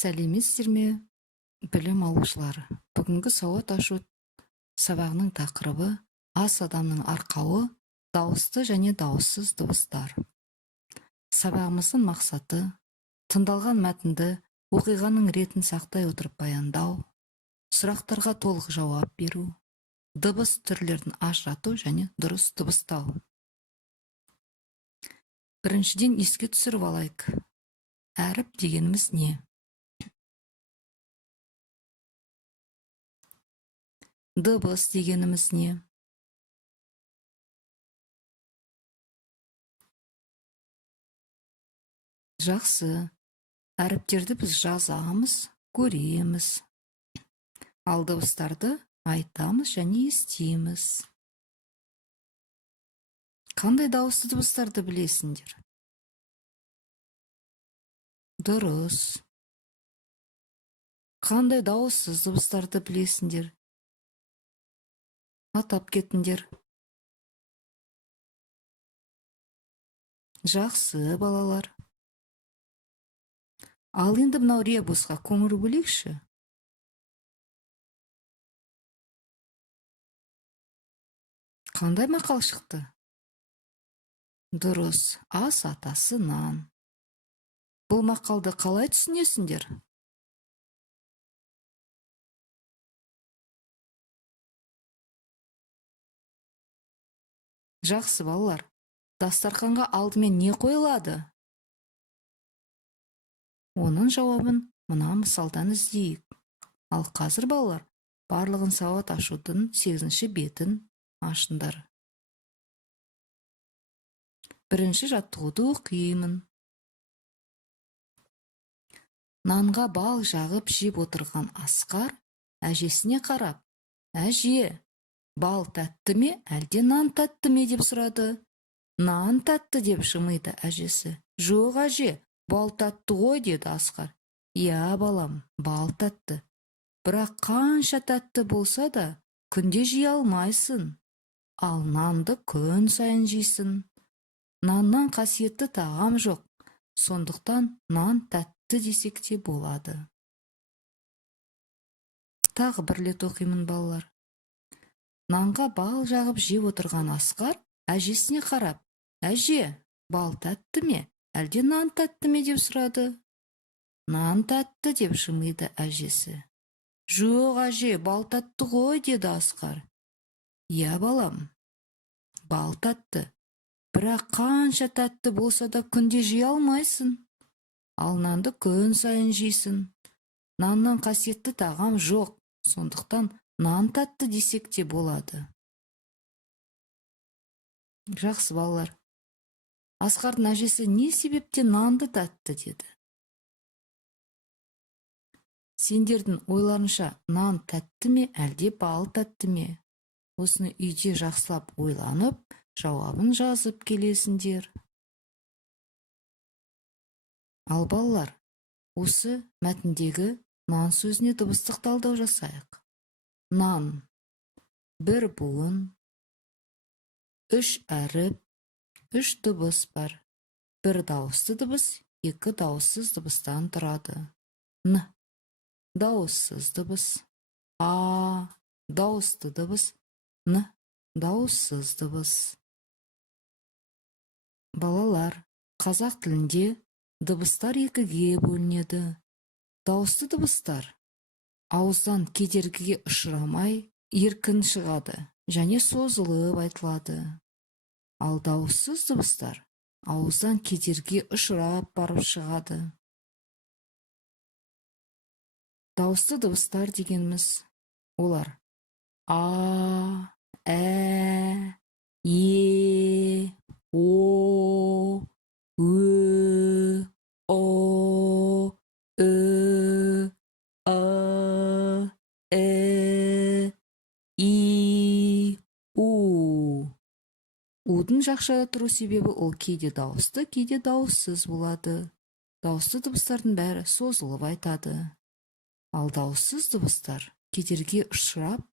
Сәлеметсіздер ме, білім алушылар? Бүгінгі сауат ашу сабағының тақырыбы ас адамның арқауы, дауысты және дауыссыз дыбыстар. Сабағымыздың мақсаты тыңдалған мәтінді оқиғаның ретін сақтай отырып баяндау, сұрақтарға толық жауап беру, дыбыс түрлерін ажырату және дұрыс дыбыстау. Біріншіден еске түсіріп алайық. Әріп дегеніміз не? Дыбыс дегеніміз не? Жақсы. Әріптерді біз жазамыз, көреміз. Ал дыбыстарды айтамыз және естиміз. Қандай дауысты дыбыстарды білесіңдер? Дұрыс. Қандай дауыссыз дыбыстарды білесіңдер? Атап кетіңдер. Жақсы, балалар. Ал енді мынау ребусқа көңіл бөлейікші. Қандай мақал шықты? Дұрыс, ас атасы нан. Бұл мақалды қалай түсінесіңдер? Жақсы, балалар. Дастарханға алдымен не қойылады? Оның жауабын мына мысалдан іздейік. Ал қазір, балалар, барлығын сауат ашудың 8-ші бетін ашыңдар. Бірінші жаттығуды оқимын. Нанға бал жағып жеп отырған Асқар әжесіне қарап: «Әже, бал тәтті ме, әлде нан тәтті ме?» деп сұрады. «Нан тәтті» деп жымиды әжесі. «Жоқ, әже, бал тәтті ғой», деді Асқар. «Я, балам, бал тәтті. Бірақ қанша тәтті болса да, күнде жей алмайсың. Ал нанды күн сайын жейсің. Наннан қасиетті тағам жоқ. Сондықтан нан тәтті десек те болады». Тағы бір рет оқимын, балалар. Нанға бал жағып жеп отырған Асқар әжесіне қарап: «Әже, бал тәтті ме, әлде нан тәтті ме?» деп сұрады. «Нан тәтті» деп жымиды әжесі. «Жоқ, әже, бал тәтті ғой», деді Асқар. «Я, балам, бал тәтті. Бірақ қанша тәтті болса да күнде жей алмайсың. Ал нанды күн сайын жейсің. Наннан қасиетті тағам жоқ. Сондықтан нан тәтті десек те болады». Жақсы, балалар. Асқардың әжесі не себепте нанды тәтті деді? Сендердің ойларынша нан тәтті ме, әлде бал тәтті ме? Осыны үйде жақсылап ойланып, жауабын жазып келесіңдер. Ал балалар, осы мәтіндегі нан сөзіне дыбыстық талдау жасайық. Нан, бір буын, 3 әріп, 3 дыбыс бар. Бір дауысты дыбыс, 2 дауыссыз дыбыстан тұрады. Н, дауыссыз дыбыс. А, дауысты дыбыс. Н, дауыссыз дыбыс. Балалар, қазақ тілінде дыбыстар 2-ге бөлінеді. Дауысты дыбыстар ауыздан кедергіге ұшырамай еркін шығады және созылып айтылады. Ал дауыссыз дыбыстар ауыздан кедергіге ұшырап барып шығады. Дауысты дыбыстар дегеніміз олар: А, Ә, Е, О, Ö, О, Ö, А, Ә, И, У. Удың жақшада тұру себебі ол кейде дауысты, кейде дауыссыз болады. Дауысты дыбыстардың бәрі созылып айтады. Ал дауыссыз дыбыстар кедерге ұшырап,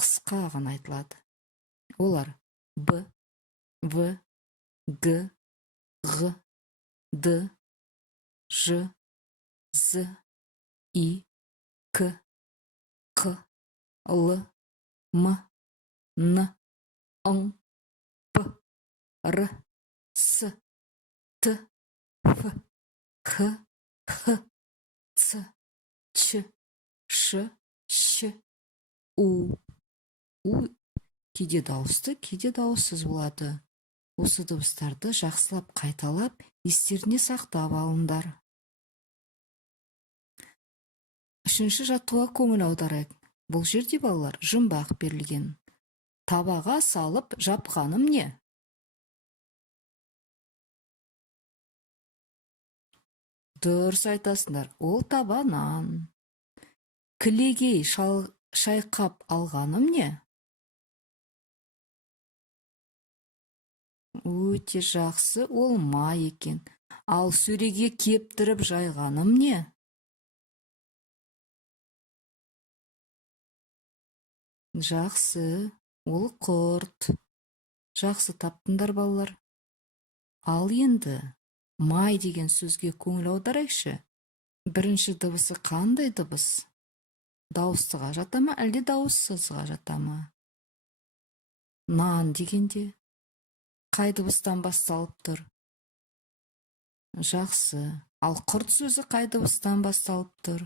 қысқа ғана айтылады. Олар Б, В, Г, Г, Д, Ж, З, и, к, л, м, н, ң, п, р, с, т, ф, х, х, ц, ч, ш, щ, у. У кейде дауысты, кейде дауыссыз болады. Осы дыбыстарды жақсылап қайталап, естеріне сақтап алыңдар. Үшінші жаттығуға көңіл аударайық. Бұл жерде балалар жұмбақ берілген. Табаға салып жапқаным не? Дұрыс айтасыңдар, ол таба нан. Кілегей шайқап алғаным не? Өте жақсы, ол май екен. Ал сөреге кептіріп жайғаным не? Жақсы, ол құрт. Жақсы таптыңдар балалар. Ал енді май деген сөзге көңіл аударайықшы. Бірінші дыбысы қандай дыбыс? Дауыстыға жата ма, әлде дауыссызға жата ма? Нан дегенде қай дыбыстан басталып тұр? Жақсы. Ал құрт сөзі қай дыбыстан басталып тұр?